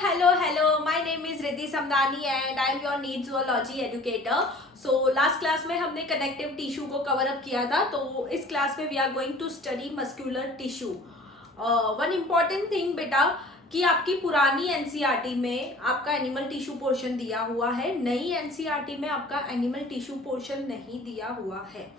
Hello. My name is Riddhi Samdani and I am your NEET zoology educator. So last class में हमने connective tissue को cover up किया था, तो इस class में we are going to study muscular tissue. One important thing बेटा कि आपकी पुरानी एनसीईआरटी में आपका एनिमल टिश्यू पोर्शन दिया हुआ है, नई एनसीईआरटी में आपका एनिमल टिश्यू पोर्शन नहीं दिया हुआ है.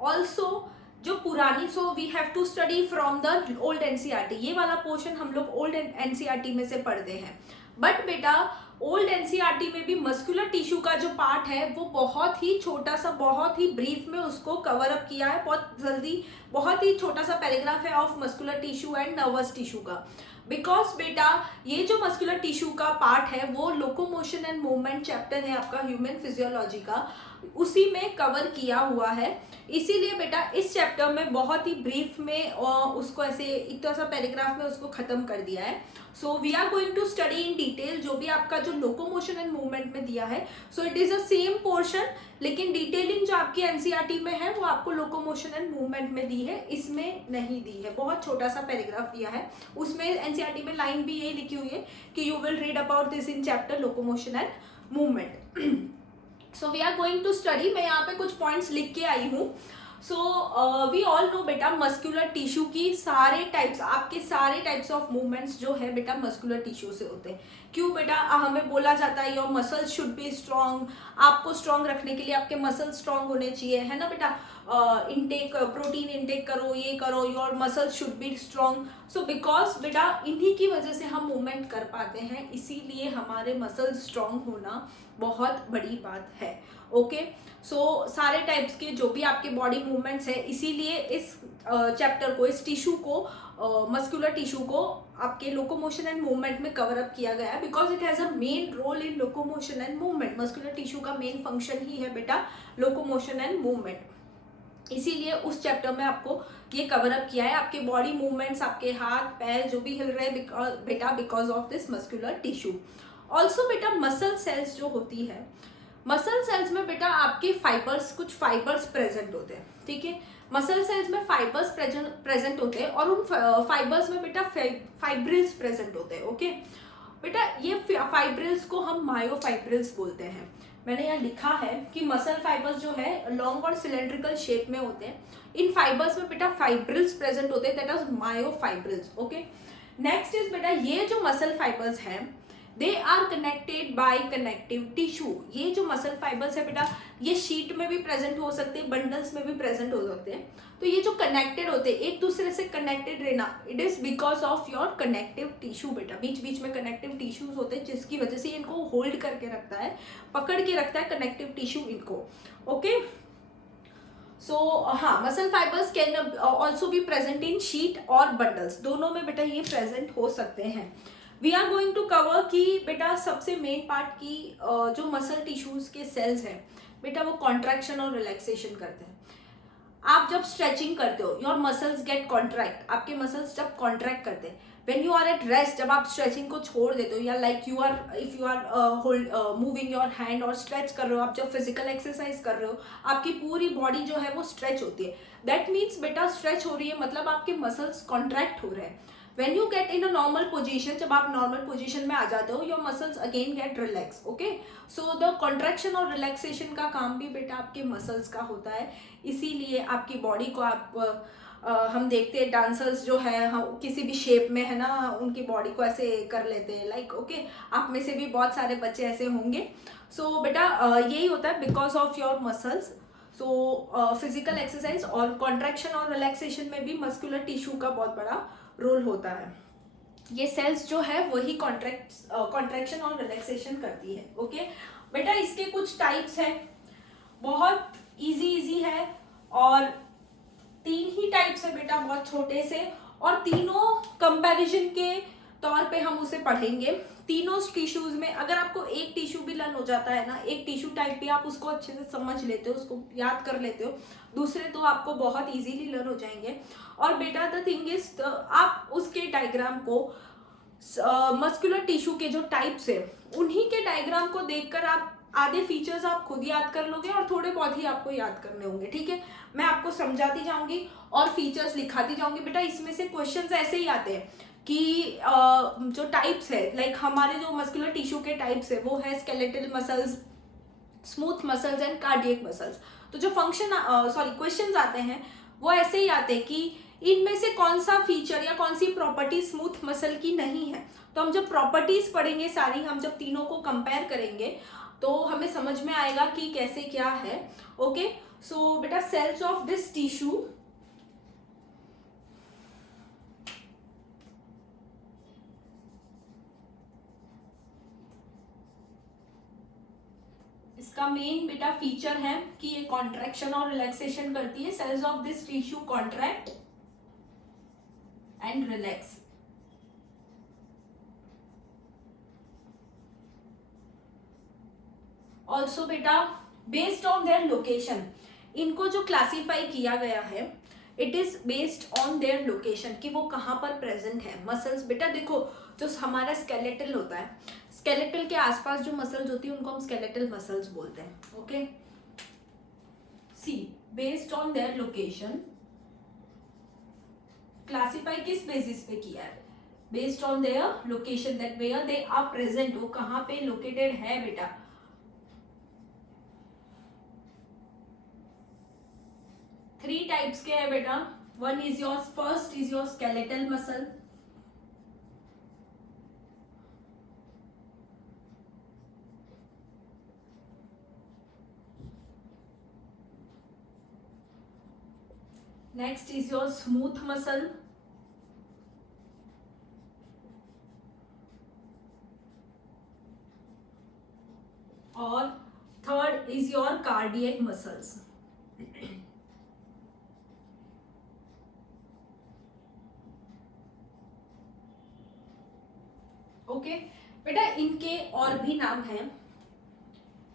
ऑल्सो जो पुरानी we have to study from the old NCERT, ये वाला पोर्शन हम लोग ओल्ड एनसीईआरटी में से पढ़ते हैं. बट बेटा ओल्ड एनसीईआरटी में भी मस्कुलर टिश्यू का जो पार्ट है वो बहुत ही छोटा सा, बहुत ही ब्रीफ में उसको कवर अप किया है. बहुत जल्दी, बहुत ही छोटा सा पैराग्राफ है of muscular tissue and nervous tissue का. बिकॉज बेटा ये जो मस्कुलर टिश्यू का पार्ट है वो लोकोमोशन एंड मूवमेंट चैप्टर है आपका ह्यूमन फिजियोलॉजी का, उसी में कवर किया हुआ है. इसीलिए बेटा इस चैप्टर में बहुत ही ब्रीफ में उसको ऐसे इतना सा पैराग्राफ में उसको खत्म कर दिया है. So we are going to study in detail जो भी आपका जो लोकोमोशन एंड मूवमेंट में दिया है. So it is a same portion, लेकिन डिटेलिंग जो आपकी एनसीईआरटी में है वो आपको लोकोमोशन एंड मूवमेंट में दी है, इसमें नहीं दी है. बहुत छोटा सा पैराग्राफ दिया है, उसमें एनसीईआरटी में लाइन भी यही लिखी हुई है कि you will read about this in chapter locomotion and movement. So we are going to study. मैं यहाँ पे कुछ पॉइंट्स लिख के आई हूँ. सो वी ऑल नो बेटा मस्कुलर टिश्यू की सारे टाइप्स, आपके सारे टाइप्स ऑफ मूवमेंट्स जो है बेटा मस्कुलर टिश्यू से होते हैं. क्यों बेटा हमें बोला जाता है your muscles should be strong, आपको स्ट्रॉन्ग रखने के लिए आपके मसल्स स्ट्रॉन्ग होने चाहिए, है ना बेटा. इनटेक प्रोटीन इनटेक करो, ये करो, your muscles should be strong. So because बेटा इन्हीं की वजह से हम मूवमेंट कर पाते हैं, इसीलिए हमारे मसल्स स्ट्रॉन्ग होना बहुत बड़ी बात है. ओके. सो सारे टाइप्स के जो भी आपके बॉडी मूवमेंट्स है, इसीलिए इस चैप्टर को, इस टिश्यू को, मस्कुलर टिश्यू को आपके लोकोमोशन एंड मूवमेंट में कवर अप किया गया है. Because it has a main role in locomotion and movement. Muscular tissue का मेन फंक्शन ही है बेटा लोकोमोशन एंड मूवमेंट, इसीलिए उस चैप्टर में आपको ये कवर अप किया है. आपके बॉडी मूवमेंट्स, आपके हाथ पैर जो भी हिल रहे हैं बेटा because of this muscular tissue. Also बेटा मसल सेल्स जो होती है, मसल सेल्स में बेटा आपके फाइबर्स, कुछ फाइबर्स प्रेजेंट होते हैं. ठीक है, मसल सेल्स में फाइबर्स प्रेजेंट होते हैं और उन फाइबर्स में बेटा फाइब्रिल्स प्रेजेंट होते हैं. ओके बेटा, ये फाइब्रिल्स को हम मायोफाइब्रिल्स बोलते हैं. मैंने यहाँ लिखा है कि मसल फाइबर्स जो है लॉन्ग और सिलेंड्रिकल शेप में होते हैं. इन फाइबर्स में बेटा फाइब्रिल्स प्रेजेंट होते हैं, that is myofibrils. Okay. Next is बेटा ये जो मसल फाइबर्स हैं they are connected by connective tissue. ये जो मसल फाइबर्स है बेटा ये शीट में भी प्रेजेंट हो सकते हैं, बंडल्स में भी प्रेजेंट हो सकते हैं. तो ये जो कनेक्टेड होते हैं, एक दूसरे से कनेक्टेड रहना, it is because of your connective tissue. बेटा बीच बीच में कनेक्टिव टिश्यूज होते हैं जिसकी वजह से इनको होल्ड करके रखता है, पकड़ के रखता है कनेक्टिव टिश्यू इनको. ओके. सो हाँ, muscle fibers can also be present in sheet और बंडल्स, दोनों में बेटा ये प्रेजेंट हो सकते हैं. We are going to cover कि बेटा सबसे मेन पार्ट की जो मसल टिश्यूज के सेल्स हैं बेटा वो कॉन्ट्रैक्शन और रिलैक्सेशन करते हैं. आप जब स्ट्रेचिंग करते हो योर मसल्स गेट कॉन्ट्रैक्ट, आपके मसल्स जब कॉन्ट्रैक्ट करते हैं. When you are at rest, जब आप स्ट्रेचिंग को छोड़ देते हो, या like you are if you are hold moving your hand और स्ट्रेच कर रहे हो, आप जब फिजिकल एक्सरसाइज कर रहे हो आपकी पूरी बॉडी जो है वो स्ट्रेच होती है. दैट मीन्स बेटा स्ट्रेच हो रही है मतलब आपके मसल्स कॉन्ट्रैक्ट हो रहे हैं. When you get in a normal position, जब आप नॉर्मल पोजीशन में आ जाते हो, your muscles again get relax. Okay, so the contraction और relaxation का काम भी बेटा आपके मसल्स का होता है. इसीलिए आपकी बॉडी को आप हम देखते हैं डांसर्स जो है हम किसी भी शेप में है ना, उनकी बॉडी को ऐसे कर लेते हैं लाइक. ओके, आप में से भी बहुत सारे बच्चे ऐसे होंगे. सो बेटा यही होता है because of your muscles. So physical exercise और कॉन्ट्रैक्शन और रिलैक्सेशन में भी मस्कुलर टिश्यू का बहुत बड़ा रोल होता है. ये सेल्स जो है वही कॉन्ट्रैक्शन और रिलैक्सेशन करती है. ओके बेटा, इसके कुछ टाइप्स हैं, बहुत इजी है और 3 ही टाइप्स है बेटा, बहुत छोटे से, और तीनों कंपैरिजन के तौर पे हम उसे पढ़ेंगे. तीनों टिश्यूज में अगर आपको एक टिश्यू भी लर्न हो जाता है ना, एक टिश्यू टाइप भी आप उसको अच्छे से समझ लेते हो, उसको याद कर लेते हो, दूसरे तो आपको बहुत इजीली लर्न हो जाएंगे. और बेटा द थिंग इज आप उसके डायग्राम को मस्कुलर टिश्यू के जो टाइप्स है उन्हीं के डायग्राम को देखकर आप आधे फीचर्स आप खुद याद कर लोगे और थोड़े बहुत ही आपको याद करने होंगे. ठीक है, मैं आपको समझाती जाऊंगी और फीचर्स लिखाती जाऊंगी. बेटा इसमें से क्वेश्चंस ऐसे ही आते हैं कि जो टाइप्स है, लाइक हमारे जो मस्कुलर टिश्यू के टाइप्स है वो है skeletal muscles, smooth muscles and cardiac muscles. तो जो क्वेश्चंस आते हैं वो ऐसे ही आते हैं कि इनमें से कौन सा फीचर या कौन सी प्रॉपर्टी स्मूथ मसल की नहीं है। तो हम जब प्रॉपर्टीज पढ़ेंगे सारी, हम जब तीनों को कंपेयर करेंगे तो हमें समझ में आएगा कि कैसे क्या है। ओके, सो बेटा सेल्स ऑफ दिस टिश्यू, इसका मेन बेटा फीचर है कि ये कॉन्ट्रैक्शन और रिलैक्सेशन करती है। Cells of this tissue contract and relax. Also बेटा बेस्ड ऑन देयर लोकेशन, इनको जो क्लासीफाई किया गया है it is based on their location, कि वो कहाँ पर प्रेजेंट है। मसल्स बेटा देखो, जो हमारा स्केलेटल होता है, स्केलेटल के आसपास जो मसल्स होती है उनको हम स्केलेटल मसल्स बोलते हैं। Okay, see based on their location, classify किस बेसिस पे किया है, based on their location, that where they are present, वो कहाँ पे लोकेटेड है बेटा। थ्री टाइप्स के है बेटा, one is your, first is your skeletal muscle, next is your smooth muscle, और third is your cardiac muscles. Okay बेटा, इनके और भी नाम हैं,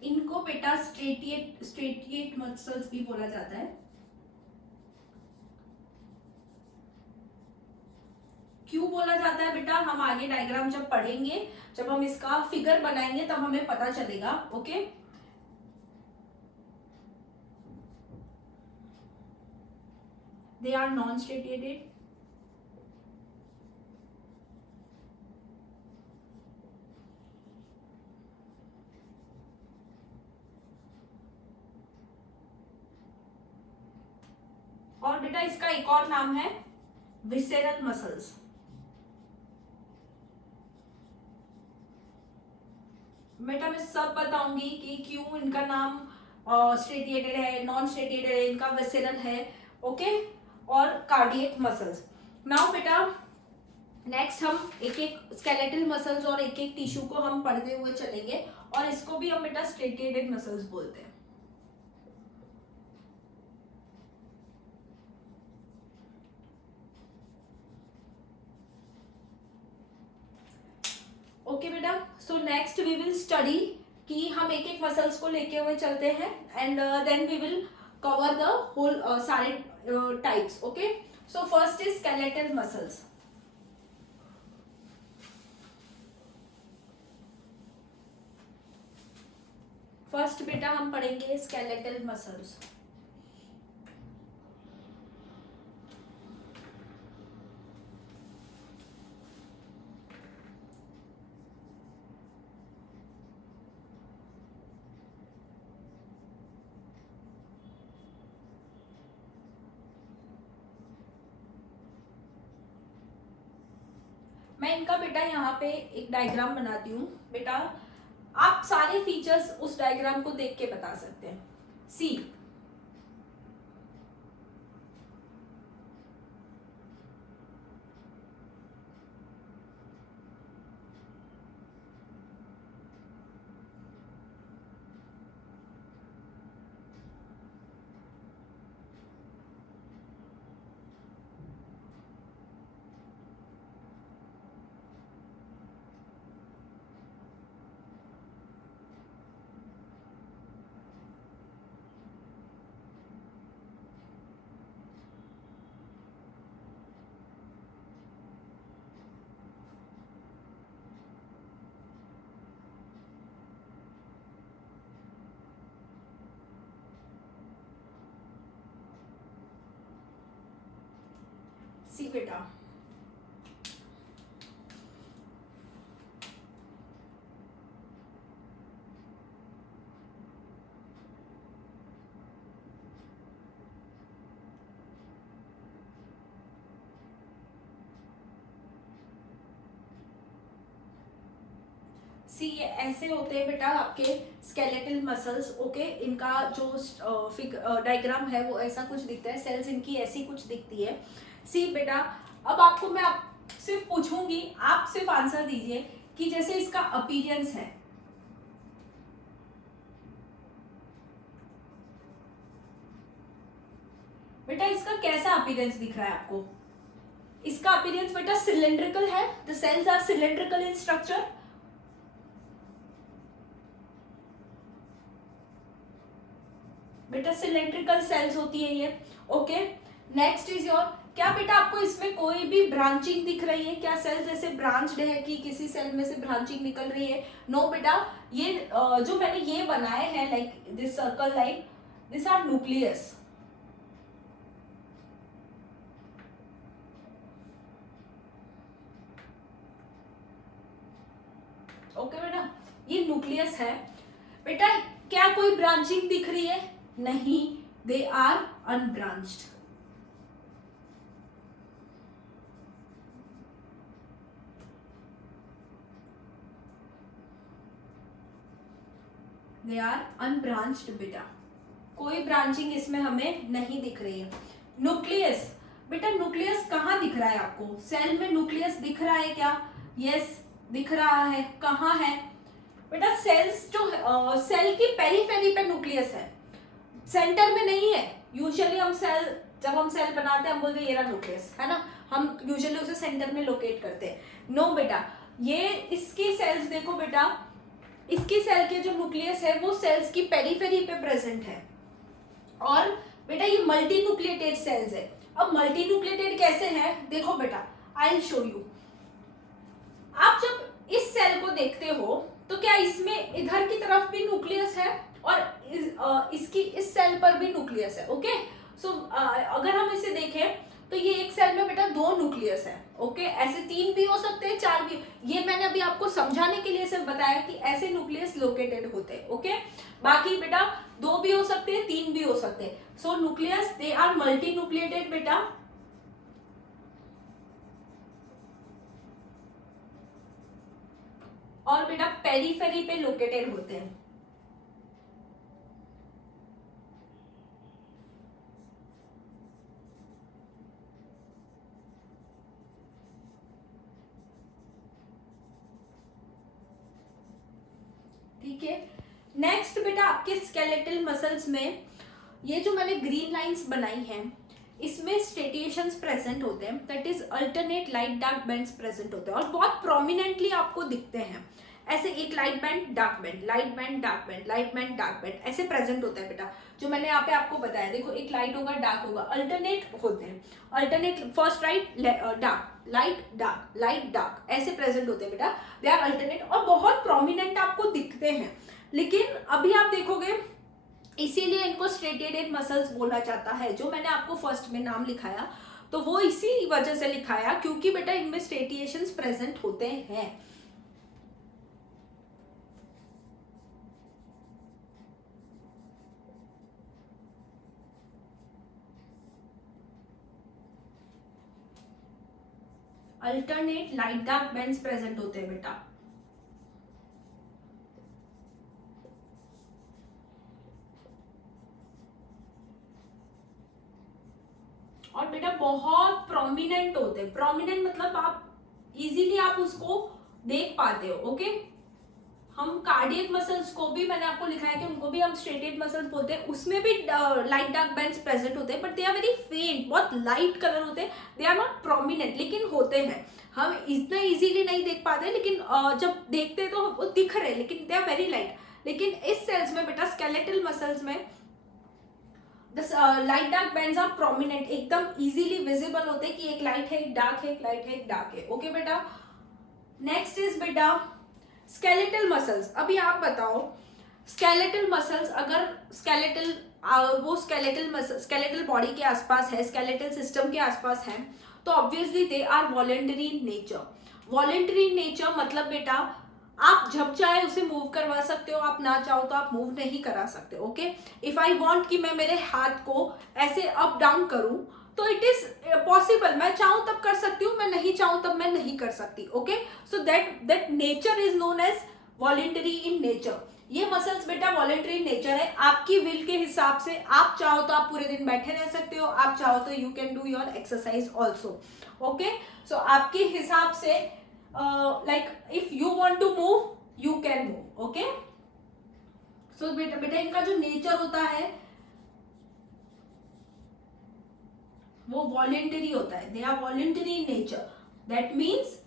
इनको बेटा स्ट्रेटिएट मसल्स भी बोला जाता है। क्यों बोला जाता है बेटा, हम आगे डायग्राम जब पढ़ेंगे, जब हम इसका फिगर बनाएंगे तब हमें पता चलेगा। ओके, दे आर नॉन स्ट्रेटिएटेड, और बेटा इसका एक और नाम है विसेरल मसल्स। बेटा मैं सब बताऊंगी कि क्यों इनका नाम स्ट्रेटिएटेड है, नॉन स्ट्रेटिएटेड है, इनका विसेरल है। ओके, और कार्डियक मसल्स। नाउ बेटा नेक्स्ट हम एक एक स्केलेटल मसल्स और एक एक टिश्यू को हम पढ़ते हुए चलेंगे, और इसको भी हम बेटा स्ट्रेटिएटेड मसल्स बोलते हैं। ओके बेटा, so next we will study कि हम एक एक मसल्स को लेके हुए चलते हैं, and then we will cover the whole सारे types. Okay, so first is skeletal muscles. First बेटा हम पढ़ेंगे स्केलेटल मसल्स। मैं इनका बेटा यहाँ पे एक डायग्राम बनाती हूँ बेटा, आप सारे फीचर्स उस डायग्राम को देख के बता सकते हैं। सी सी बेटा, सी ये ऐसे होते हैं बेटा आपके स्केलेटल मसल्स, ओके। इनका जो डायग्राम है वो ऐसा कुछ दिखता है, सेल्स इनकी ऐसी कुछ दिखती है। सी बेटा, अब आपको मैं सिर्फ पूछूंगी, आप सिर्फ आंसर दीजिए कि जैसे इसका अपीयरेंस है, बेटा इसका कैसा अपीयरेंस दिख रहा है आपको? इसका अपीयरेंस बेटा सिलेंड्रिकल है, the cells are cylindrical in structure. बेटा सिलेंड्रिकल सेल्स होती है ये, ओके। नेक्स्ट इज योर, क्या बेटा आपको इसमें कोई भी ब्रांचिंग दिख रही है? क्या सेल्स ऐसे ब्रांच्ड है कि किसी सेल में से ब्रांचिंग निकल रही है? नो बेटा, ये जो मैंने ये बनाए हैं like this circle line, this are nucleus, okay बेटा, ये न्यूक्लियस है। बेटा क्या कोई ब्रांचिंग दिख रही है? नहीं, they are unbranched. They are unbranched बेटा, कोई ब्रांचिंग इसमें हमें नहीं दिख रही है। न्यूक्लियस, बेटा न्यूक्लियस कहाँ दिख रहा है आपको? सेल में न्यूक्लियस दिख रहा है क्या? यस दिख रहा है। कहाँ है बेटा? सेल्स जो सेल की पेरीफेरी पे न्यूक्लियस है, सेंटर में नहीं है। यूजुअली हम सेल, जब हम सेल बनाते हैं हम बोलते हैं ये रहा न्यूक्लियस, है ना, हम यूजुअली उसे सेंटर में लोकेट करते हैं। नो बेटा, ये इसकी सेल्स देखो बेटा, इसकी सेल के जो न्यूक्लियस है वो सेल्स की पेरीफेरी पे प्रेजेंट है। और बेटा ये मल्टी न्यूक्लिएटेड सेल्स है। अब मल्टी न्यूक्लिएटेड कैसे है देखो बेटा, आई विल शो यू। आप जब इस सेल को देखते हो तो क्या इसमें इधर की तरफ भी न्यूक्लियस है और इसकी इस सेल पर भी न्यूक्लियस है, ओके। सो अगर हम इसे देखें तो ये एक सेल में बेटा 2 न्यूक्लियस है, ओके। ऐसे 3 भी हो सकते हैं, 4 भी। ये मैंने अभी आपको समझाने के लिए सिर्फ बताया कि ऐसे न्यूक्लियस लोकेटेड होते हैं, ओके। बाकी बेटा 2 भी हो सकते हैं, 3 भी हो सकते हैं। So nucleus they are multi nucleated बेटा। और बेटा पेरीफेरी पे लोकेटेड होते हैं। ठीक है, नेक्स्ट बेटा आपके स्केलेटल मसल्स में ये जो मैंने ग्रीन लाइंस बनाई हैं इसमें स्टेटिएशंस प्रेजेंट होते हैं, that is alternate light dark bands present होते हैं और बहुत प्रोमिनेंटली आपको दिखते हैं। ऐसे एक light band dark band, light band dark band, light band dark band ऐसे प्रेजेंट होता है बेटा। जो मैंने यहाँ पे आपको बताया, देखो एक लाइट होगा डार्क होगा, अल्टरनेट होते हैं, alternate first right dark light dark light dark ऐसे प्रेजेंट होते हैं बेटा। दे आर अल्टरनेट और बहुत प्रोमिनेंट आपको दिखते हैं। लेकिन अभी आप देखोगे इसीलिए इनको स्ट्रेटेटेड मसल्स बोला जाता है। जो मैंने आपको फर्स्ट में नाम लिखाया तो वो इसी वजह से लिखाया क्योंकि बेटा इनमें स्ट्रेटिएशंस प्रेजेंट होते हैं। Alternate light dark bands present होते हैं बेटा। और बेटा बहुत प्रोमिनेंट होते हैं। प्रोमिनेंट मतलब आप इजीली आप उसको देख पाते हो, ओके। हम कार्डियक मसल्स को भी मैंने आपको लिखा है कि उनको भी हम स्ट्रेटेड मसल्स बोलते हैं, उसमें भी लाइट डार्क बैंड्स प्रेजेंट होते हैं बट दे आर वेरी फेंट, बहुत लाइट कलर होते हैं, दे आर नॉट प्रोमिनेंट, लेकिन होते हैं। हम इतना इजीली नहीं देख पाते लेकिन जब देखते हैं तो वो दिख रहे हैं लेकिन दे आर वेरी लाइट। लेकिन इस सेल्स में बेटा स्केलेटल मसल्स में light dark bands are prominent, एकदम इजीली विजिबल होते हैं कि एक लाइट है एक डार्क है, एक लाइट है एक डार्क है, ओके बेटा। नेक्स्ट इज बेटा स्केलेटल मसल्स। अभी आप बताओ स्केलेटल मसल्स, अगर स्केलेटल वो स्केलेटल बॉडी के आसपास है, स्केलेटल सिस्टम के आसपास है तो obviously they are voluntary in nature. Voluntary in nature मतलब बेटा आप जब चाहे उसे मूव करवा सकते हो, आप ना चाहो तो आप मूव नहीं करा सकते, ओके। इफ आई वांट कि मैं मेरे हाथ को ऐसे अप डाउन करूं तो इट इज पॉसिबल, मैं चाहूं तब कर सकती हूँ, मैं नहीं चाहूं तब मैं नहीं कर सकती, okay. So that nature is known as voluntary in nature. ये मसल्स बेटा वॉलेंटरी नेचर है, आपकी विल के हिसाब से आप चाहो तो आप पूरे दिन बैठे रह सकते हो, आप चाहो तो you can do your exercise also. Okay, so आपके हिसाब से like if you want to move you can move. Okay, so बेटा इनका जो नेचर होता है वो वॉलेंटरी होता है, they are voluntary in nature. That means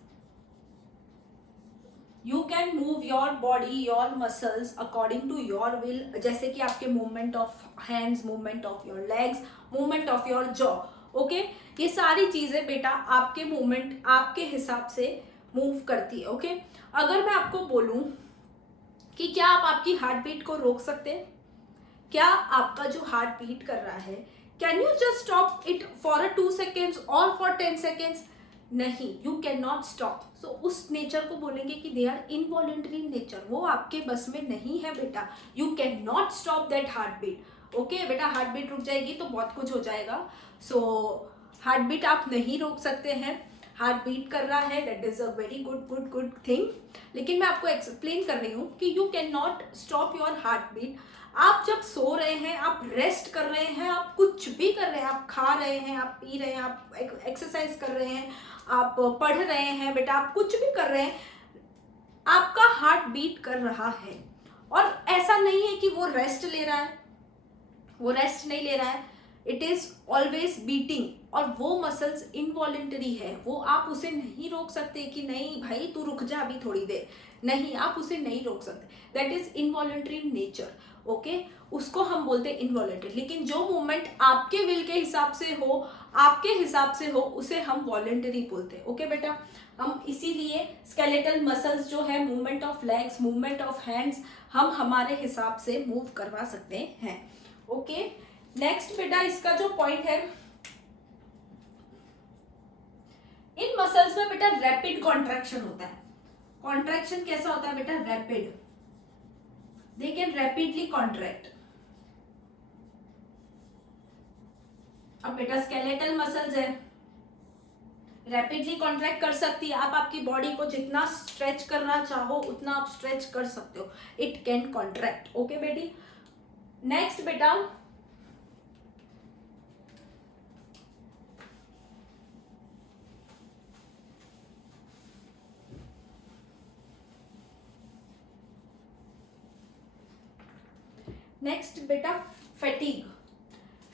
you can move your body your muscles according to your will, जैसे कि आपके movement of hands, movement of your legs, movement of your jaw. Okay, ये सारी चीजें बेटा आपके मूवमेंट आपके हिसाब से मूव करती है। ओके, अगर मैं आपको बोलूं कि क्या आप आपकी हार्ट बीट को रोक सकते हैं, क्या आपका जो हार्ट बीट कर रहा है can you just stop it for 2 seconds और फॉर 10 seconds? नहीं, यू कैन नॉट स्टॉप। सो उस नेचर को बोलेंगे कि दे आर इनवॉलेंटरी नेचर, वो आपके बस में नहीं है बेटा। You can not stop that heart beat. Okay बेटा, हार्ट बीट रुक जाएगी तो बहुत कुछ हो जाएगा। सो हार्ट बीट आप नहीं रोक सकते हैं, हार्ट बीट कर रहा है that is a very good thing. लेकिन मैं आपको एक्सप्लेन कर रही हूँ कि you can not stop your heart beat. आप जब सो रहे हैं, आप रेस्ट कर रहे हैं, आप कुछ भी कर रहे हैं, आप खा रहे हैं, आप पी रहे हैं, आप एक्सरसाइज कर रहे हैं, आप पढ़ रहे हैं बेटा, आप कुछ भी कर रहे हैं, आपका हार्ट बीट कर रहा है। और ऐसा नहीं है कि वो रेस्ट ले रहा है, वो रेस्ट नहीं ले रहा है, इट इज ऑलवेज बीटिंग। और वो मसल्स इनवॉलेंटरी है, वो आप उसे नहीं रोक सकते कि नहीं भाई तू रुक जा अभी थोड़ी देर, नहीं आप उसे नहीं रोक सकते। That is involuntary nature. Okay, उसको हम बोलते हैं इनवॉलेंटरी। लेकिन जो मूवमेंट आपके विल के हिसाब से हो, आपके हिसाब से हो, उसे हम वॉलेंटरी बोलते हैं। ओके बेटा, हम इसीलिए स्केलेटल मसल्स जो है, movement of legs, movement of hands, हम हमारे हिसाब से मूव करवा सकते हैं। ओके, नेक्स्ट बेटा इसका जो पॉइंट है, इन मसल्स में बेटा रैपिड कॉन्ट्रैक्शन होता है। कॉन्ट्रैक्शन कैसा होता है बेटा? Rapid, they can rapidly contract. अब बेटा स्केलेटल मसल्स है, रैपिडली कॉन्ट्रैक्ट कर सकती है। आप आपकी बॉडी को जितना स्ट्रेच करना चाहो उतना आप स्ट्रेच कर सकते हो, इट कैन कॉन्ट्रैक्ट। ओके बेटी, नेक्स्ट बेटा फैटीग।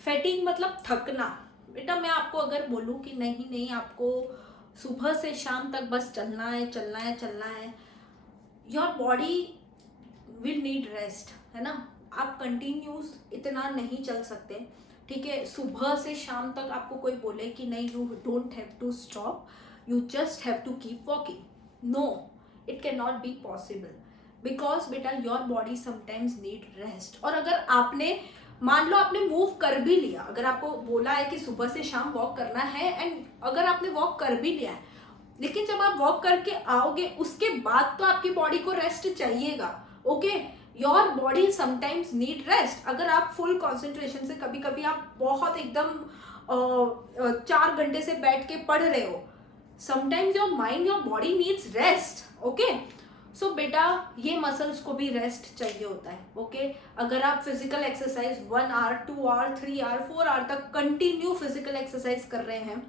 फैटीग मतलब थकना। बेटा मैं आपको अगर बोलूं कि नहीं आपको सुबह से शाम तक बस चलना है, your body will need rest, है ना। आप कंटिन्यूस इतना नहीं चल सकते, ठीक है। सुबह से शाम तक आपको कोई बोले कि नहीं you don't have to stop, you just have to keep walking, no, it can not be possible, because बेटा your body sometimes need rest. और अगर आपने मान लो आपने मूव कर भी लिया, अगर आपको बोला है कि सुबह से शाम वॉक करना है एंड अगर आपने वॉक कर भी लिया है, लेकिन जब आप वॉक करके आओगे उसके बाद तो आपकी बॉडी को रेस्ट चाहिएगा। Okay, your body sometimes need rest. अगर आप फुल कॉन्सेंट्रेशन से, कभी कभी आप बहुत एकदम 4 घंटे से बैठ के पढ़ रहे हो, sometimes your mind your body needs rest. Okay, so बेटा ये मसल्स को भी रेस्ट चाहिए होता है। ओके, अगर आप physical exercise 1 hour 2 hour 3 hour 4 hour तक कंटिन्यू फिजिकल एक्सरसाइज कर रहे हैं,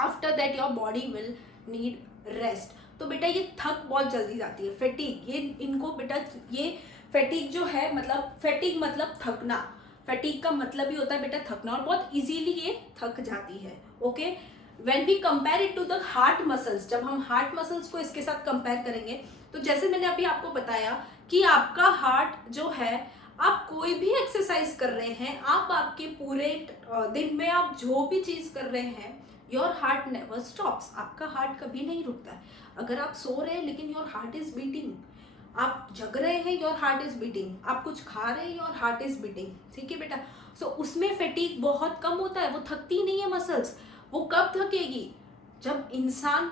after that your body will need rest. तो बेटा ये थक बहुत जल्दी जाती है, फैटीग। ये इनको बेटा ये फैटीग जो है, मतलब फैटीग मतलब थकना, फैटीग का मतलब ही होता है बेटा थकना, और बहुत इजीली ये थक जाती है। Okay, when we compare it to the heart muscles, जब हम हार्ट मसल्स को इसके साथ कंपेयर करेंगे, तो जैसे मैंने अभी आपको बताया कि आपका हार्ट जो है, आप कोई भी एक्सरसाइज कर रहे हैं, आप आपके पूरे दिन में आप जो भी चीज कर रहे हैं, योर हार्ट नेवर स्टॉप्स, आपका हार्ट कभी नहीं रुकता है। अगर आप सो रहे हैं लेकिन योर हार्ट इज बीटिंग, आप जग रहे हैं योर हार्ट इज बीटिंग, आप कुछ खा रहे हैं योर हार्ट इज बीटिंग, ठीक है बेटा। सो उसमें फैटीग बहुत कम होता है, वो थकती नहीं है मसल्स। वो कब थकेगी? जब इंसान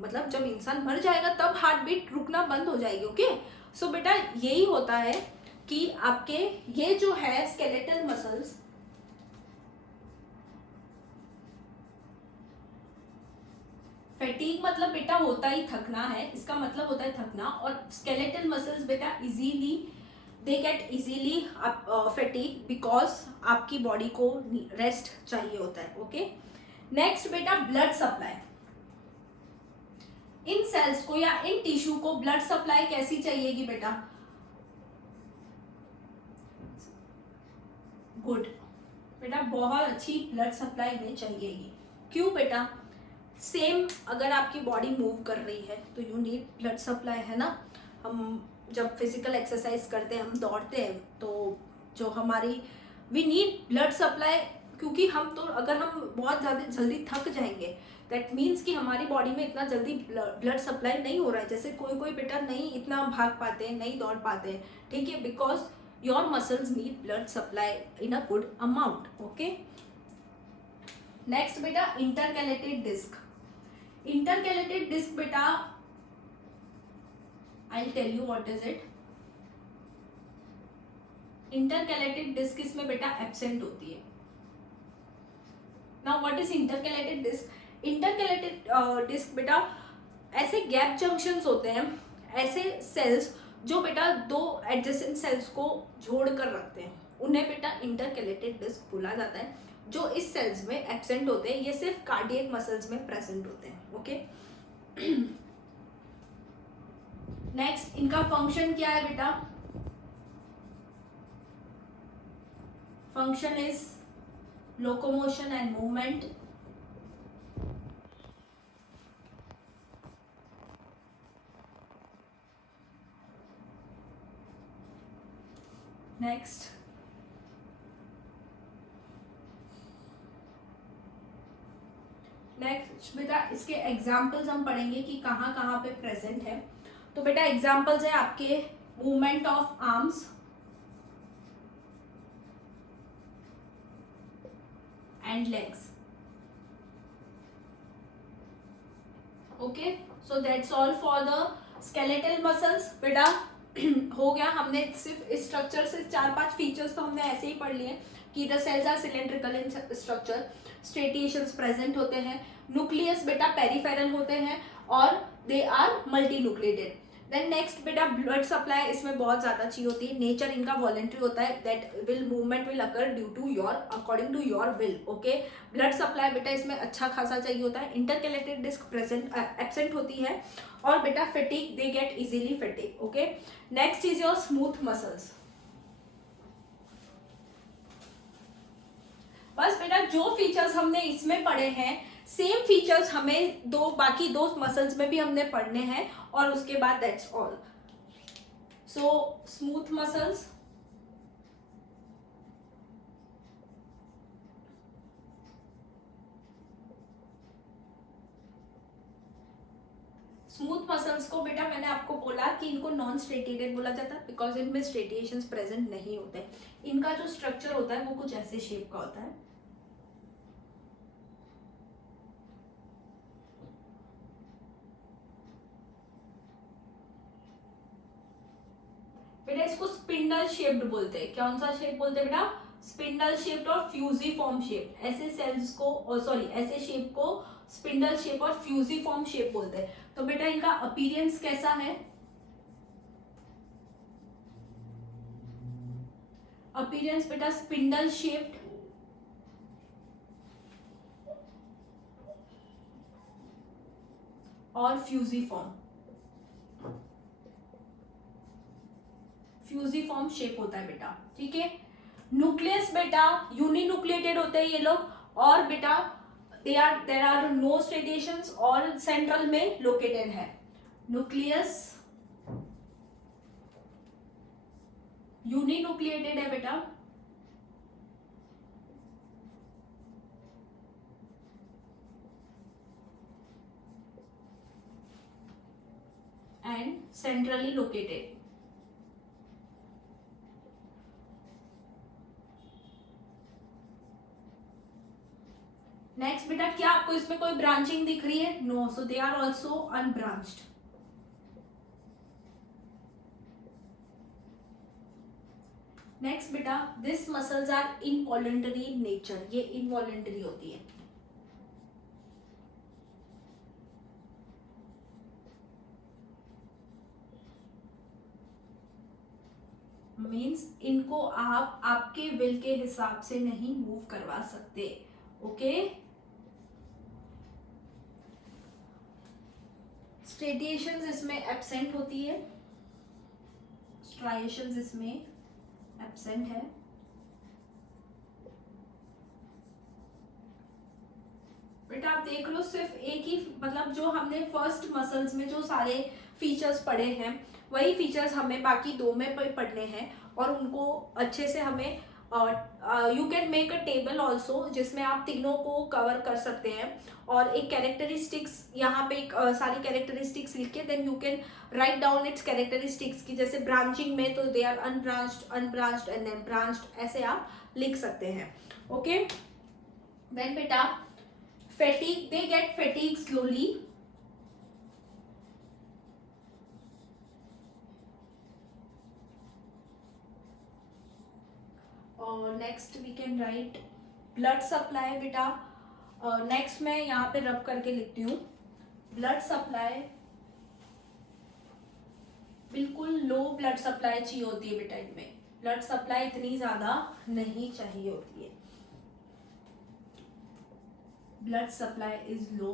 मतलब जब इंसान मर जाएगा तब हार्ट बीट रुकना बंद हो जाएगी। ओके, सो बेटा यही होता है कि आपके ये जो है स्केलेटल मसल्स, फैटीग मतलब बेटा होता ही थकना है, इसका मतलब होता है थकना। और स्केलेटल मसल्स बेटा easily they get easily fatigue because आपकी बॉडी को रेस्ट चाहिए होता है। ओके, नेक्स्ट बेटा ब्लड सप्लाई। इन सेल्स को या इन टिश्यू को ब्लड सप्लाई कैसी चाहिएगी बेटा? गुड बेटा, बहुत अच्छी ब्लड सप्लाई इन्हें चाहिएगी। क्यों बेटा? सेम अगर आपकी बॉडी मूव कर रही है तो यू नीड ब्लड सप्लाई, है ना। हम जब फिजिकल एक्सरसाइज करते हैं, हम दौड़ते हैं, तो जो हमारी वी नीड ब्लड सप्लाई, क्योंकि हम तो अगर हम बहुत ज़्यादा जल्दी थक जाएंगे दैट मीन्स कि हमारी बॉडी में इतना जल्दी ब्लड सप्लाई नहीं हो रहा है। जैसे कोई कोई बेटा नहीं इतना भाग पाते हैं, नहीं दौड़ पाते हैं, ठीक है, because your muscles need blood supply in a good amount. Okay, next बेटा इंटरकैलेटेड डिस्क। इंटरकैलेटेड डिस्क बेटा I will tell you what is it. Intercalated disc इसमें बेटा एब्सेंट होती है। Now what is intercalated disc? Intercalated disc बेटा ऐसे gap junctions होते हैं, ऐसे सेल्स जो बेटा दो एडजेसेंट सेल्स को जोड़ कर रखते हैं, उन्हें बेटा इंटरकैलेटेड डिस्क बोला जाता है। जो इस सेल्स में एब्सेंट होते हैं, ये सिर्फ कार्डियक मसल्स में प्रेजेंट होते हैं। ओके, नेक्स्ट इनका फंक्शन क्या है बेटा? Function is locomotion and movement. Next बेटा इसके एग्जाम्पल्स हम पढ़ेंगे कि कहाँ कहाँ पे प्रेजेंट है। तो बेटा एग्जाम्पल्स है आपके movement of arms, and legs. Okay, so that's all for the skeletal muscles. बेटा हो गया, हमने सिर्फ इस स्ट्रक्चर से 4-5 फीचर्स तो हमने ऐसे ही पढ़ लिए कि the cells are cylindrical in structure, striations present होते हैं, न्यूक्लियस बेटा पेरिफेरल होते हैं, और they are multi nucleated. Then next बेटा ब्लड सप्लाई इसमें बहुत ज्यादा चाहिए होती है। नेचर इनका वॉलेंट्री होता है, that will movement will occur due to your according to your will. Okay, blood supply बेटा इसमें अच्छा खासा चाहिए होता है। इंटरकैलेटेड डिस्क प्रेजेंट एब्सेंट होती है, और बेटा fatigue they get easily fatigue. Okay, next is your smooth muscles. बस बेटा जो फीचर्स हमने इसमें पढ़े हैं सेम फीचर्स हमें बाकी दो मसल्स में भी हमने पढ़ने हैं, और उसके बाद that's all. So smooth muscles, smooth muscles को बेटा मैंने आपको बोला कि इनको नॉन स्ट्रेटिएटेड बोला जाता है बिकॉज इनमें स्ट्रेटिएशंस प्रेजेंट नहीं होते। इनका जो स्ट्रक्चर होता है वो कुछ ऐसे शेप का होता है। बेटा इसको स्पिंडल शेप्ड बोलते हैं। कौन सा शेप बोलते हैं बेटा? स्पिंडल शेप्ड और फ्यूजीफॉर्म शेप। ऐसे सेल्स को सॉरी ऐसे शेप को स्पिंडल शेप और फ्यूजीफॉर्म शेप बोलते हैं। तो बेटा इनका अपीयरेंस कैसा है? अपीयरेंस बेटा स्पिंडल शेप्ड और फ्यूजीफॉर्म शेप होता है बेटा, ठीक है। न्यूक्लियस बेटा यूनिन्यूक्लिएटेड होते हैं ये लोग, और बेटा देयर आर नो स्ट्रेटिएशंस और सेंट्रल में लोकेटेड है। न्यूक्लियस यूनिन्यूक्लिएटेड है बेटा, एंड सेंट्रली लोकेटेड। नेक्स्ट बेटा क्या आपको इसमें कोई ब्रांचिंग दिख रही है? No, so they are also unbranched. Next बेटा this muscles are involuntary nature, ये इनवॉलेंटरी होती है। मीन्स इनको आप आपके विल के हिसाब से नहीं मूव करवा सकते. ओके. स्ट्रेटिएशंस इसमें एब्सेंट होती है, स्ट्राइएशंस इसमें एब्सेंट है. बेटा आप देख लो सिर्फ एक ही, मतलब जो हमने फर्स्ट मसल्स में जो सारे फीचर्स पढ़े हैं वही फीचर्स हमें बाकी दो में पढ़ने हैं और उनको अच्छे से हमें you can make a table also जिसमें आप तीनों को कवर कर सकते हैं और एक कैरेक्टरिस्टिक्स यहाँ पे एक सारी कैरेक्टरिस्टिक्स लिख के then you can write down its characteristics की, जैसे ब्रांचिंग में तो they are unbranched and then branched, ऐसे आप लिख सकते हैं. ओके. देन बेटा fatigue, they get fatigue slowly. Next we can write blood supply. बेटा नेक्स्ट मैं यहाँ पे रब करके लिखती हूँ. ब्लड सप्लाई बिल्कुल लो ब्लड सप्लाई चाहिए होती है बेटा. इनमें ब्लड सप्लाई इतनी ज्यादा नहीं चाहिए होती है. Blood supply is low.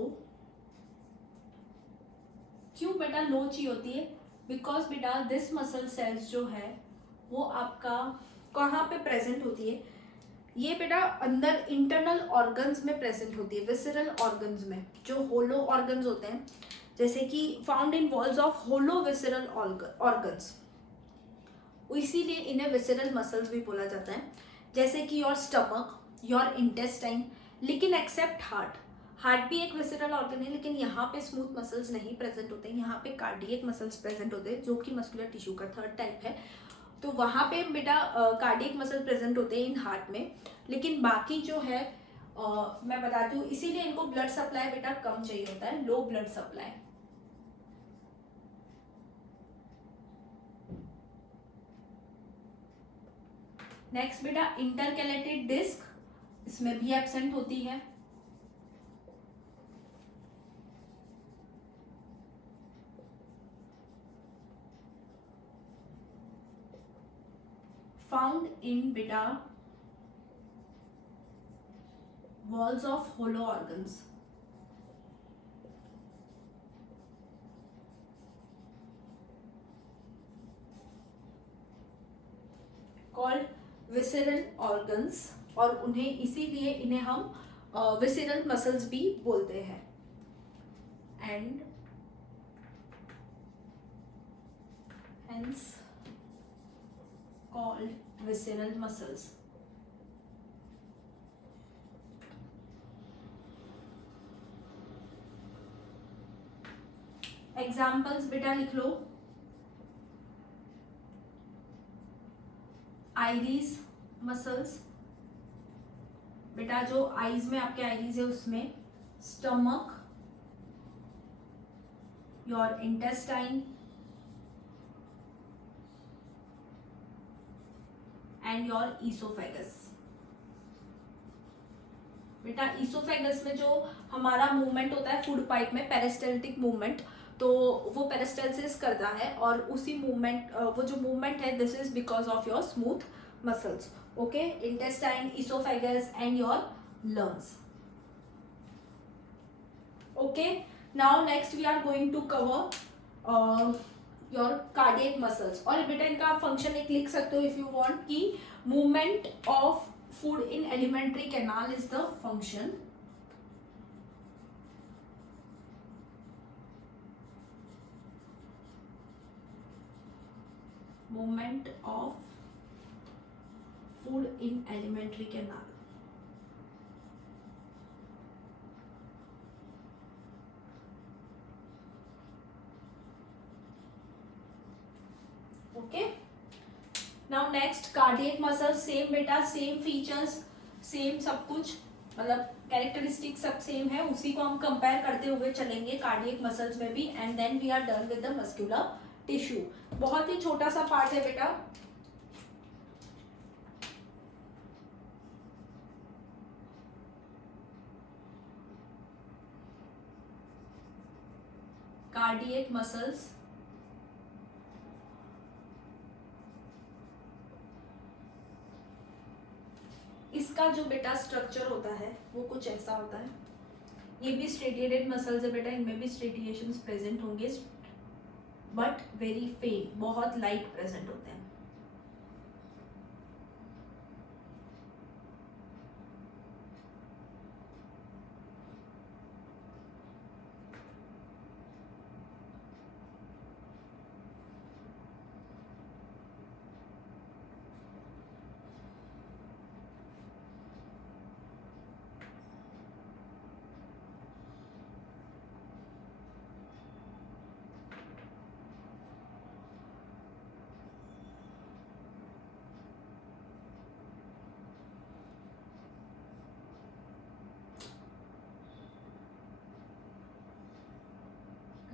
क्यों बेटा लो चाहिए होती है? बिकॉज बेटा दिस मसल सेल्स जो है वो आपका कहाँ पे प्रेजेंट होती है? ये बेटा अंदर इंटरनल ऑर्गन्स में प्रेजेंट होती है, विसरल ऑर्गन्स में, जो होलो ऑर्गन्स होते हैं, जैसे कि found in walls of hollow visceral organs. इसीलिए इन्हें विसरल मसल्स भी बोला जाता है. जैसे कि योर स्टमक, योर इंटेस्टाइन, लेकिन एक्सेप्ट हार्ट. हार्ट भी एक विसरल ऑर्गन है लेकिन यहाँ पे स्मूथ मसल्स नहीं प्रेजेंट होते हैं. यहाँ पे कार्डियक मसल्स प्रेजेंट होते हैं जो कि मस्कुलर टिश्यू का थर्ड टाइप है. तो वहाँ पे बेटा कार्डियक मसल प्रेजेंट होते हैं इन हार्ट में. लेकिन बाकी जो है मैं बताती हूँ, इसीलिए इनको ब्लड सप्लाई बेटा कम चाहिए होता है, लो ब्लड सप्लाई. नेक्स्ट बेटा इंटरकैलेटेड डिस्क, इसमें भी एब्सेंट होती है. फाउंड इन बेटा walls of hollow organs. Called visceral organs, और उन्हें इसीलिए इन्हें हम विसरल मसल्स भी बोलते हैं. And hence called visceral muscles. Examples बेटा लिख लो. आइरिस मसल्स, बेटा जो आईज में आपके आइरिस है उसमें stomach, your intestine and your oesophagus. बेटा ईसोफेगस में जो हमारा मूवमेंट होता है फूड पाइप में, पेरिस्टाल्टिक मूवमेंट, तो वो पेरिस्टाल्सिस करता है और उसी मूवमेंट, वो जो मूवमेंट है this is because of your smooth muscles. Okay. Intestine, esophagus and your lungs. Okay. Now next we are going to cover your cardiac muscles. और बेटा इनका फंक्शन एक लिख सकते हो इफ यू वांट कि movement of food in alimentary canal is the function. Movement of food in alimentary canal. Okay. Now next cardiac muscle. Same बेटा, same features, same सब कुछ, मतलब कैरेक्टरिस्टिक सब सेम है, उसी को हम कंपेयर करते हुए चलेंगे कार्डियक मसल्स में भी. And then we are done with the muscular tissue. बहुत ही छोटा सा पार्ट है बेटा. Cardiac muscles. इसका जो बेटा स्ट्रक्चर होता है वो कुछ ऐसा होता है। ये भी स्ट्रेटिएटेड मसल्स है बेटा, इनमें भी स्ट्रेटिएशंस प्रेजेंट होंगे बट वेरी फेंट, बहुत लाइट प्रेजेंट होते हैं।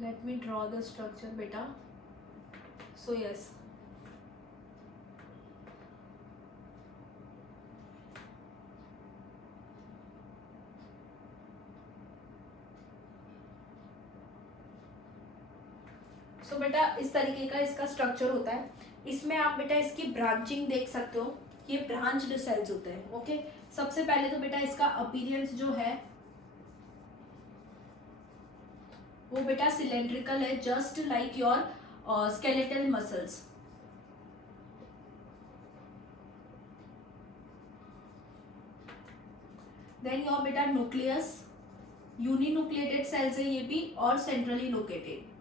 Let me draw the structure beta. So yes, so बेटा इस तरीके का इसका स्ट्रक्चर होता है। इसमें आप बेटा इसकी ब्रांचिंग देख सकते हो, ये ब्रांच्ड सेल्स होते हैं। ओके, सबसे पहले तो बेटा इसका अपीयरेंस जो है वो बेटा सिलेंड्रिकल है, just like your skeletal muscles. Then your बेटा न्यूक्लियस, यूनिन्यूक्लिएटेड सेल्स है ये भी और सेंट्रली लोकेटेड।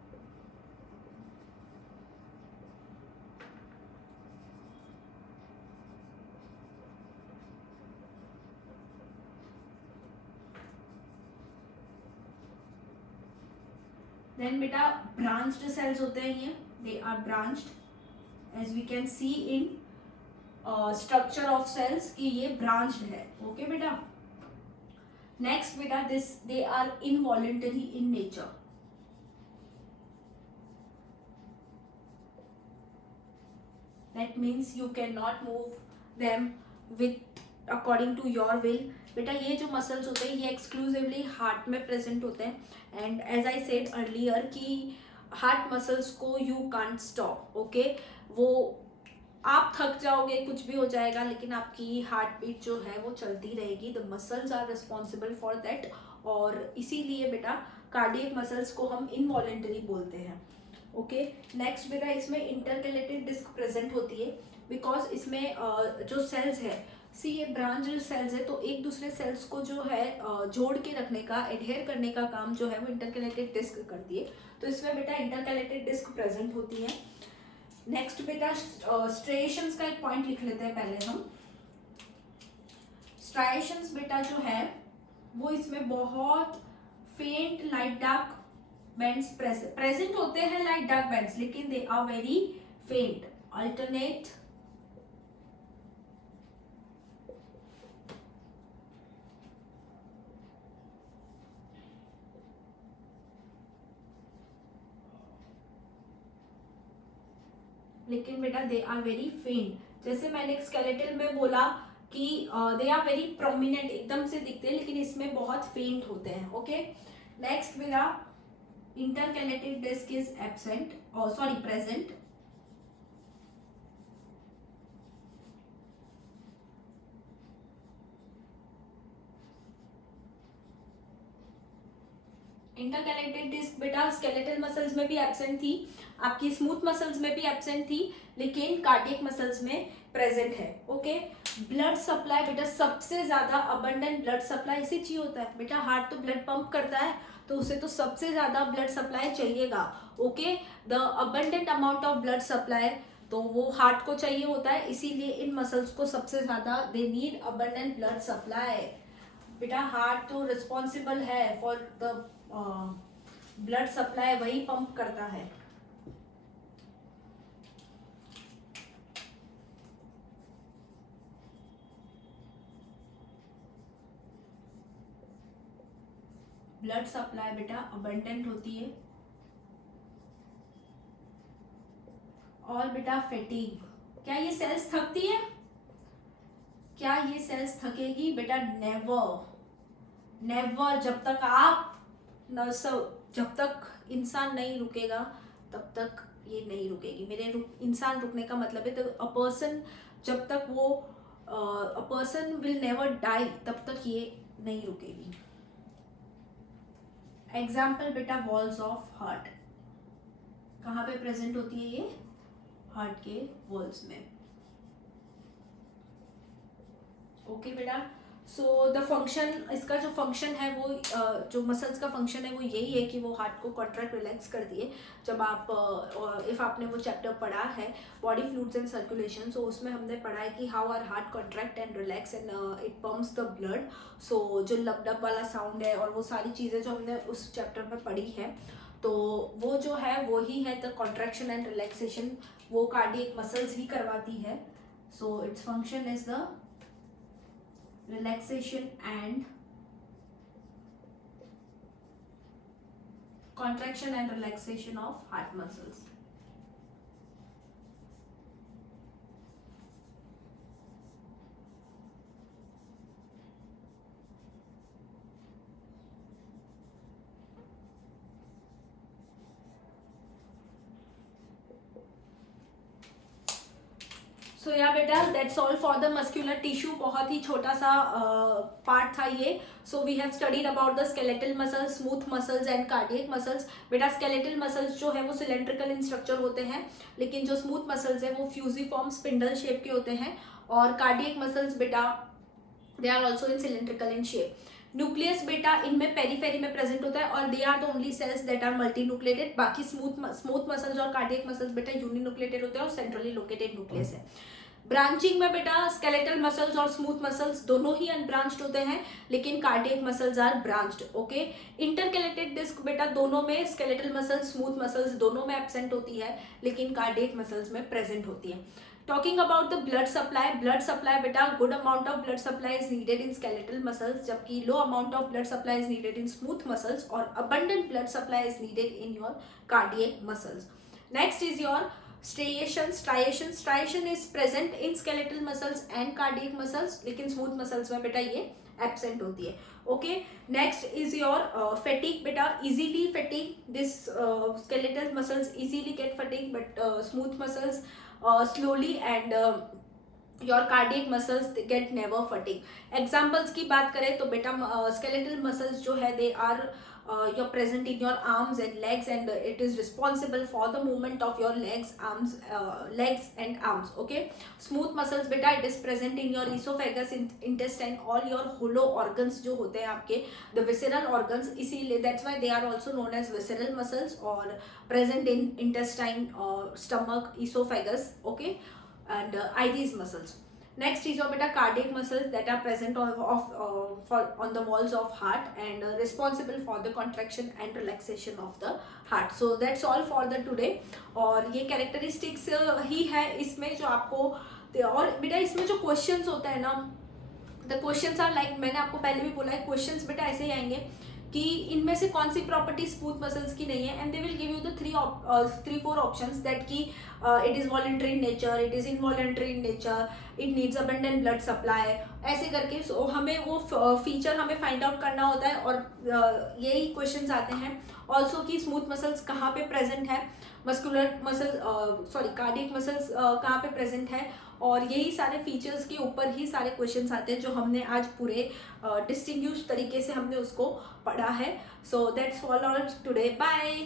देन बेटा ब्रांच्ड सेल्स होते हैं ये, they are branched as we can see in structure of cells कि ये ब्रांच्ड है। ओके बेटा, नेक्स्ट बेटा this they are involuntary in nature. That means you can not move them with according to your will. बेटा ये जो muscles होते हैं ये एक्सक्लूसिवली हार्ट में प्रेजेंट होते हैं and as I said earlier कि हार्ट मसल्स को यू कांट स्टॉप। ओके, वो आप थक जाओगे, कुछ भी हो जाएगा, लेकिन आपकी हार्ट बीट जो है वो चलती रहेगी। The muscles are responsible for that, और इसीलिए बेटा कार्डियक मसल्स को हम इनवॉलेंटरी बोलते हैं। ओके, नेक्स्ट बेटा इसमें इंटरकैलेटेड डिस्क प्रेजेंट होती है बिकॉज इसमें जो सेल्स है, सी ये ब्रांच्ड सेल्स है, तो एक दूसरे सेल्स को जो है जोड़ के रखने का, एडहेयर करने का काम जो है वो इंटरकैलेटेड डिस्क करती है। तो इसमें बेटा इंटरकैलेटेड डिस्क प्रेजेंट होती है। नेक्स्ट बेटा स्ट्राइएशंस का एक पॉइंट लिख लेते हैं पहले हम। स्ट्राइएशंस बेटा जो है वो इसमें बहुत फेंट लाइट डार्क बैंड्स प्रेजेंट होते हैं, लाइट डार्क बैंड्स, लेकिन दे आर वेरी फेंट, अल्टरनेट लेकिन बेटा दे आर वेरी फेंट। जैसे मैंने स्केलेटल में बोला कि दे आर वेरी प्रोमिनेंट, एकदम से दिखते हैं, लेकिन इसमें बहुत फेंट होते हैं। ओके, नेक्स्ट मेरा इंटरकैलेटेड डिस्क इज एब्सेंट और सॉरी प्रेजेंट। इंटरकैलेटेड डिस्क बेटा स्केलेटल मसल्स में भी एब्सेंट थी, आपकी स्मूथ मसल्स में भी एब्सेंट थी, लेकिन कार्डियक मसल्स में प्रेजेंट है। ओके, ब्लड सप्लाई बेटा सबसे ज्यादा अबंडेंट ब्लड सप्लाई इसी चाहिए होता है बेटा। हार्ट तो ब्लड पंप करता है तो उसे तो सबसे ज्यादा ब्लड सप्लाई चाहिएगा। Okay, the abundant amount of blood supply तो वो हार्ट को चाहिए होता है, इसीलिए इन मसल्स को सबसे ज्यादा they need abundant blood supply. बेटा हार्ट तो रिस्पॉन्सिबल है फॉर द ब्लड सप्लाई, वही पंप करता है। ब्लड सप्लाई बेटा अबंडेंट होती है। और बेटा फैटीग, क्या ये सेल्स थकती है? क्या ये सेल्स थकेगी? बेटा नेवर नेवर। जब तक आप जब तक इंसान नहीं रुकेगा तब तक ये नहीं रुकेगी। इंसान रुकने का मतलब है तो अ पर्सन जब तक वो a person will never die, तब तक ये नहीं रुकेगी। एग्जाम्पल बेटा वॉल्स ऑफ हार्ट, कहाँ पे प्रेजेंट होती है ये? हार्ट के वॉल्स में। ओके बेटा, सो द फंक्शन, इसका जो फंक्शन है वो जो मसल्स का फंक्शन है वो यही है कि वो हार्ट को कॉन्ट्रैक्ट रिलैक्स कर दिए। जब आप इफ़ आपने वो चैप्टर पढ़ा है body fluids and circulation, so उसमें हमने पढ़ा है कि how are heart contract and relax and it pumps the blood. So जो लब डब वाला साउंड है और वो सारी चीज़ें जो हमने उस चैप्टर में पढ़ी है, तो वो जो है वो ही है द कॉन्ट्रैक्शन एंड रिलैक्सेशन, वो कार्डियक मसल्स ही करवाती है। So its function is the relaxation and contraction and relaxation of heart muscles. So या बेटा that's all for the muscular tissue, बहुत ही छोटा सा पार्ट था ये। So we have studied about the skeletal muscles, smooth muscles and cardiac muscles. बेटा skeletal muscles जो है वो सिलेंड्रिकल इन स्ट्रक्चर होते हैं, लेकिन जो स्मूथ मसल्स है वो फ्यूजिफॉर्म स्पिंडल शेप के होते हैं, और कार्डियक मसल्स बेटा they are also in cylindrical in shape. Nucleus बेटा इनमें पेरीफेरी में प्रेजेंट होता है और they are the only cells that are multi nucleated. बाकी स्मूथ मसल्स और कार्डियक मसल्स बेटा यूनि न्यूक्लिएटेड होते हैं और सेंट्रली लोकेटेड न्यूक्लियस है। ब्रांचिंग में बेटा स्केलेटल मसल्स और स्मूथ मसल्स दोनों ही अनब्रांच्ड होते हैं, लेकिन cardiac muscles are branched. Okay, intercalated disc बेटा दोनों में, स्केलेटल मसल्स स्मूथ मसल्स दोनों में एब्सेंट होती है, लेकिन कार्डियक मसल्स में प्रेजेंट होती है। Talking about the blood supply बेटा good amount of blood supply is needed in skeletal muscles, जबकि low amount of blood supply is needed in smooth muscles, और abundant blood supply is needed in your cardiac muscles. Next is your striation is present in skeletal muscles and cardiac muscles, लेकिन smooth muscles में बेटा ये absent होती है। Okay, next is your fatigue बेटा, easily fatigue, this skeletal muscles easily get fatigue but smooth muscles slowly and your cardiac muscles get never fatigue. Examples की बात करें तो बेटा स्केलेटल मसल्स जो है they are you're present in your arms and legs, and it is responsible for the movement of your legs and arms. Okay, smooth muscles beta it is present in your esophagus, intestine, all your hollow organs जो होते हैं आपके, the visceral organs, इसीलिए that's why they are also known as visceral muscles, or present in intestine, stomach, esophagus. Okay, and these muscles. Next is your beta cardiac muscles that are present on the walls of heart and responsible for the contraction and relaxation of the heart. So that's all for the today. और ये characteristics ही है इसमें जो आपको, और बेटा इसमें जो questions होता है ना, the questions are like, मैंने आपको पहले भी बोला है questions बेटा ऐसे ही आएंगे कि इनमें से कौन सी प्रॉपर्टी स्मूथ मसल्स की नहीं है, and they will give you the 3-4 options that की it is voluntary in nature, it is involuntary in nature, it needs abundant blood supply, ऐसे करके। सो हमें वो फीचर हमें फाइंड आउट करना होता है, और यही क्वेश्चंस आते हैं ऑल्सो कि स्मूथ मसल्स कहाँ पे प्रेजेंट है, मस्कुलर मसल कार्डियक मसल्स कहाँ पे प्रेजेंट है, और यही सारे फीचर्स के ऊपर ही सारे क्वेश्चंस आते हैं जो हमने आज पूरे डिस्टिंग्विश तरीके से हमने उसको पढ़ा है। So that's all today, bye.